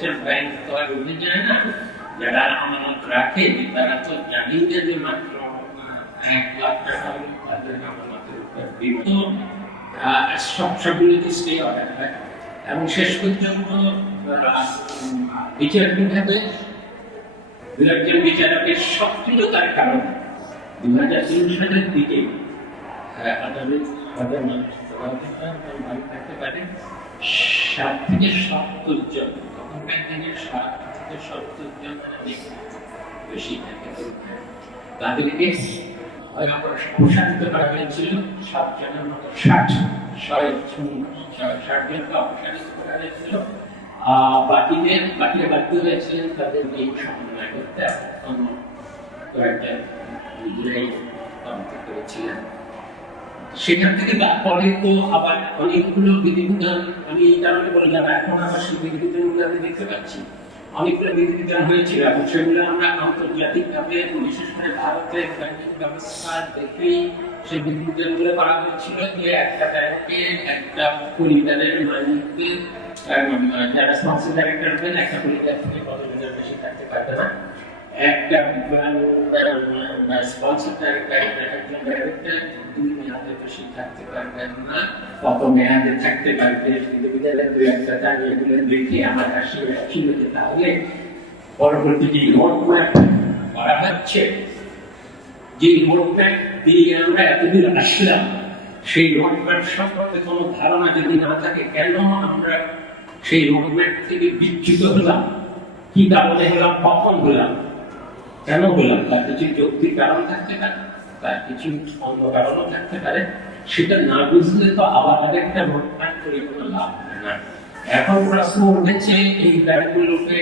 দেশের ব্যাংক তো আর উঠে যায় না যারা আমানত রাখে তারা তো জানেই যে যে মাত্র এক লাখ টাকা তাদের আমানতের উপর দিব। তো আহ, সব সবগুলোতে স্টে অর্ডার হয় এবং শেষ পর্যন্ত বিচার বিভাগে দু একজন বিচারকের সক্রিয়তার কারণে দু হাজার তিন সালের দিকে আদালত হাজার থাকতে পারে ষাট থেকে সত্তর তখনকার দিনে ষাট থেকে সত্তর বেশি থাকে? তাদেরকে প্রশান্ত করা হয়েছিল সাত জনের মতো ষাট ছয় ষাট জনকে অপসারিত করা হয়েছিল। বাকিদের, বাকিরা বাধ্য হয়েছিলেন তাদেরকে সমন্বয় করতে কয়েকটা করেছিলেন। সেখান থেকে পরে তো আবার অনেকগুলো বিধিবিধান, আমি এই কারণে বলি যারা এখন আবার সেই বিধিবিধানগুলো আমি দেখতে পাচ্ছি। অনেকগুলো বিধিবিধান হয়েছিল এবং সেগুলো আমরা আন্তর্জাতিকভাবে বিশেষ করে ভারতের ব্যবস্থা দেখেই সেই বিধিবিধানগুলো করা হয়েছিল যে একটা ব্যাংকে একটা পরিবারের মালিককে যারা স্পন্সর ডাইরেক্টর হবেন, একটা পরিবার থেকে কতজনের বেশি থাকতে পারবে না। একটা স্পন্সর ডাইরেক্টর একজন ডাইরেক্টর দুই মেয়াদে বেশি থাকতে পারবেন না কত মেয়াদে থাকতে পারবে বিদ্যালয়ের দুই একটা জানিয়ে দিলেন দেখে আমার কাছে ছিল যে তাহলে পরবর্তী যে রোডম্যাপ করা হচ্ছে, যে রোডম্যাপ দিয়ে আমরা এতদিন আসলাম, সেই রোডম্যাপ সম্পর্কে কোনো ধারণা যদি না থাকে, কেন আমরা সেই রোডম্যাপ থেকে বিচ্যুত হলাম? কি কারণে হলাম? কখন হলাম? কেন হলাম? তার কিছু যৌক্তিক কারণ থাকতে পারে, তার কিছু অন্য কারণও থাকতে পারে। সেটা না বুঝলে তো আবার আরেকটা রোডম্যাপ করে কোনো লাভ হয় না। এখন প্রশ্ন উঠেছে, এই ব্যাংকগুলোকে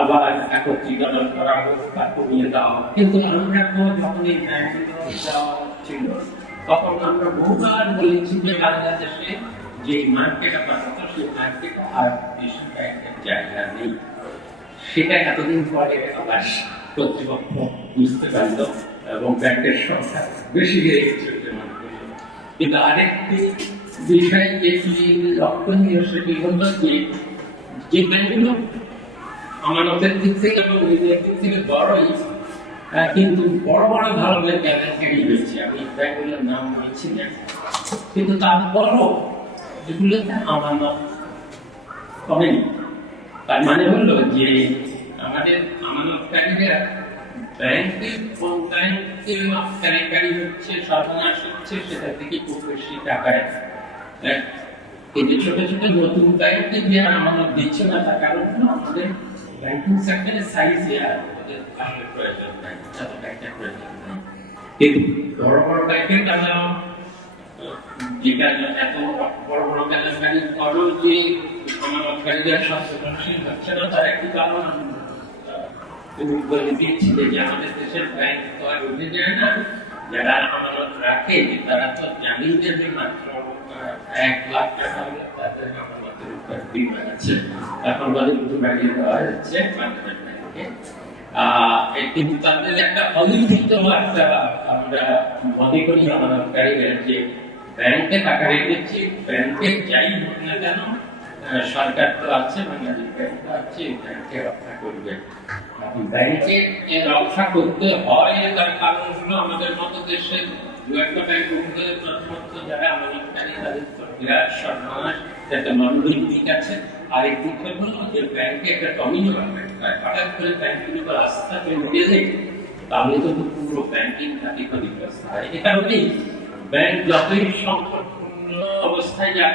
আবার একত্রীকরণ করা হোক বা কমিয়ে দেওয়া হোক। কিন্তু আমরা তো যখন এই ছিল, তখন আমরা বহুবার বলেছি যে বাংলাদেশে যে মার্কেট আপাতত সেই মার্কেট আর বেশি ব্যাংকের জায়গা নেই। সেটা এতদিন পরে আবার কর্তৃপক্ষ বুঝতে পারল এবং ব্যাংকের সংখ্যা বেশি হয়ে গেছে কিন্তু আরেকটি বিষয় যেটি লক্ষণীয় সেটি হলো যে যে ব্যাংকগুলো আমানতের দিক থেকে এবং ঋণের দিক থেকে বড়ই কিন্তু বড় বড় ধরনের কেলেঙ্কারি হয়েছে আমি ব্যাংকগুলোর নাম বলছি না। কিন্তু তারপরও এগুলোতে আমানত কমেনি তার মানে হলো যে আমাদের আমানতকারীরা ব্যাংকে কোন ব্যাংকে কেলেঙ্কারি হচ্ছে সর্বনাশ হচ্ছে, সেটা থেকে খুব বেশি টাকায়। এই যে ছোট ছোট নতুন ব্যাংকে যে আমানত দিচ্ছে না, তার কারণ আমাদের ব্যাংকিং সেক্টরের সাইজে ব্যাংকের কিন্তু বড় বড় ব্যাংকের করো যে আর একটা অলিখিত আমরা মনে করি আমানতকারীরা ব্যাংকে টাকা রেখেছি, ব্যাংকে যাই হোক না কেন সরকার তো আছে বাংলাদেশ ব্যাংক ব্যাংকে রক্ষা করবে। ব্যাংকে রক্ষা করতে হয়, তার কারণ হলো আমাদের মতো দেশের দু একটা ব্যাংক প্রথমত যারা আমানতকারী, তাদের বিরাট একটা মানবিক দিক আছে। আর এই দিক হলো, যে ব্যাংকে একটা ডমিনো হয় হঠাৎ করে ব্যাংকের উপর আস্থা চলে গেলে, তাহলে তো পুরো ব্যাংকিং খাতে ক্ষতিগ্রস্ত হয়। এ কারণেই ব্যাংক যতই সংকটপূর্ণ অবস্থায় যাক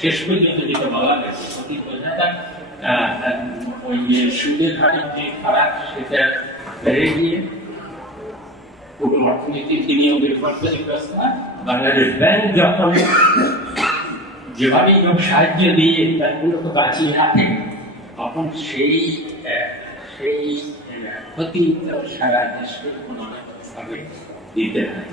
শেষ পর্যন্ত যেটা বলা গেছে ওই যে সুদের হারের যে সেটা বেড়ে গিয়ে পুরো উপর বাংলাদেশ ব্যাংক যখন সাহায্য দিয়ে মূলত বাঁচিয়ে রাখে, তখন সেই সেই ক্ষতি সারা দেশকে দিতে হয়।